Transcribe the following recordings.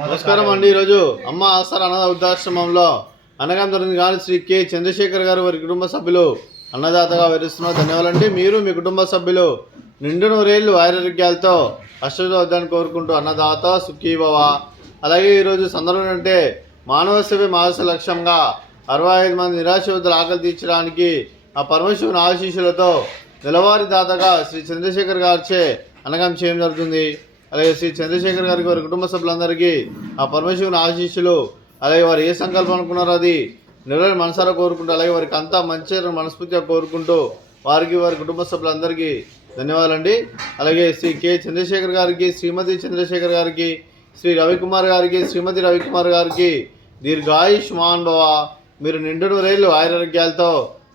నమస్కారం అండి. ఈరోజు అమ్మ ఆసరా అనాథ వృద్ధాశ్రమంలో అనగాం జరిగింది కానీ శ్రీ కె చంద్రశేఖర్ గారు వారి కుటుంబ సభ్యులు అన్నదాతగా వివరిస్తున్నారు. ధన్యవాదాలండి. మీరు మీ కుటుంబ సభ్యులు నిండు నూరేళ్లు ఆరోగ్యాలతో అష్టవద్దని కోరుకుంటూ అన్నదాత సుఖీభవ. అలాగే ఈరోజు సందర్భం అంటే మానవ సేవ మానస లక్ష్యంగా 65 మంది నిరాశ్రతుల ఆకలి తీర్చడానికి ఆ పరమశివుని ఆశీస్సులతో నెలవారీ దాతగా శ్రీ చంద్రశేఖర్ గారిచే అనగాం చేయడం జరుగుతుంది. అలాగే శ్రీ చంద్రశేఖర్ గారికి వారి కుటుంబ సభ్యులందరికీ ఆ పరమశివుని ఆశీస్సులు, అలాగే వారు ఏ సంకల్పం అనుకున్నారో అది నెలవారీ మనసారా కోరుకుంటూ, అలాగే వారికి అంతా మంచి మనస్ఫూర్తిగా కోరుకుంటూ వారికి వారి కుటుంబ సభ్యులందరికీ ధన్యవాదాలండి. అలాగే శ్రీ కె చంద్రశేఖర్ గారికి, శ్రీమతి చంద్రశేఖర్ గారికి, శ్రీ రవికుమార్ గారికి, శ్రీమతి రవికుమార్ గారికి దీర్ఘాయుష్మాన్ భవ. మీరు నిండు నూరేళ్లు ఆరోగ్యాలతో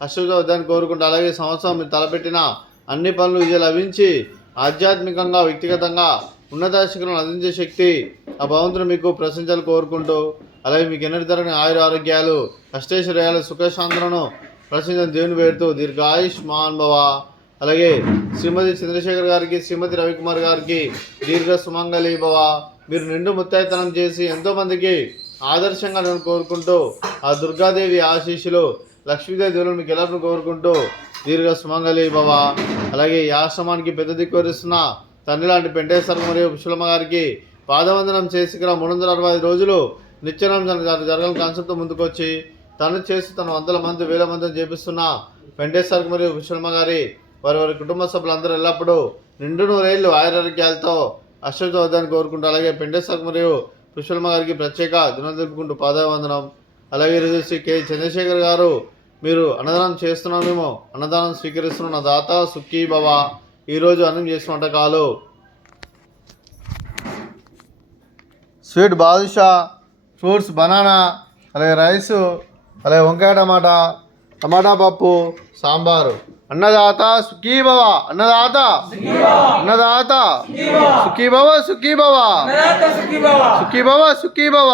అష్టవద్దని కోరుకుంటూ, అలాగే సంవత్సరం మీరు తలపెట్టిన అన్ని పనులు విజయం లభించి ఆధ్యాత్మికంగా వ్యక్తిగతంగా ఉన్నత శిఖరం అందించే శక్తి ఆ భగవంతుడు మీకు ప్రశంసలు కోరుకుంటూ, అలాగే మీకు ఎన్నటి తరగని ఆరోగ్యాలు అష్టైశ్వర్యాలు సుఖశాంతులను ప్రశంసలు దేవుని పేరుతూ దీర్ఘాయుష్మాన్ భవ. అలాగే శ్రీమతి చంద్రశేఖర్ గారికి, శ్రీమతి రవికుమార్ గారికి దీర్ఘ సుమంగళి భవ. మీరు నిండు ముత్తైతనం చేసి ఎంతోమందికి ఆదర్శంగా నేను కోరుకుంటూ ఆ దుర్గాదేవి ఆశీస్సులు లక్ష్మీదేవి దేవులను మీకు ఎల్లరిని కోరుకుంటూ దీర్ఘ సుమంగళి భవ. అలాగే ఈ ఆశ్రమానికి పెద్ద దిక్కువరిస్తున్న తండ్రి లాంటి పెంటేశ్వర మరియు పుష్పలమ్మ గారికి పాదవందనం చేసి 365 రోజులు నిత్యనం జరగాలని కాన్సెప్ట్తో ముందుకొచ్చి తను చేసి తన వందల మంది వేల మందిని చేపిస్తున్న పెంటేశ్వర మరియు పుష్పలమ్మ గారి వారి కుటుంబ సభ్యులందరూ ఎల్లప్పుడూ నిండు నూరేళ్లు ఆరోగ్యాలతో అష్టవద్దని కోరుకుంటూ, అలాగే పెంటేశ్వర మరియు పుష్పలమ్మ గారికి ప్రత్యేక దినం తెలుపుకుంటూ పాదవందనం. అలాగే ఈరోజు శ్రీ కె చంద్రశేఖర్ గారు మీరు అన్నదానం చేస్తున్నామేమో, అన్నదానం స్వీకరిస్తున్న నా దాత సుఖీ భవ. ఈరోజు అన్నం చేసిన వంటకాలు స్వీట్ బాదుషా, ఫ్రూట్స్ బనానా, అలాగే రైసు, అలాగే వంకాయ టమాటా పప్పు, సాంబారు. అన్నదాత సుఖీ భవ, అన్నదాత అన్నదాత సుఖీ భవ, సుఖీ భవ, సుఖీ భవ, సుఖీ భవ.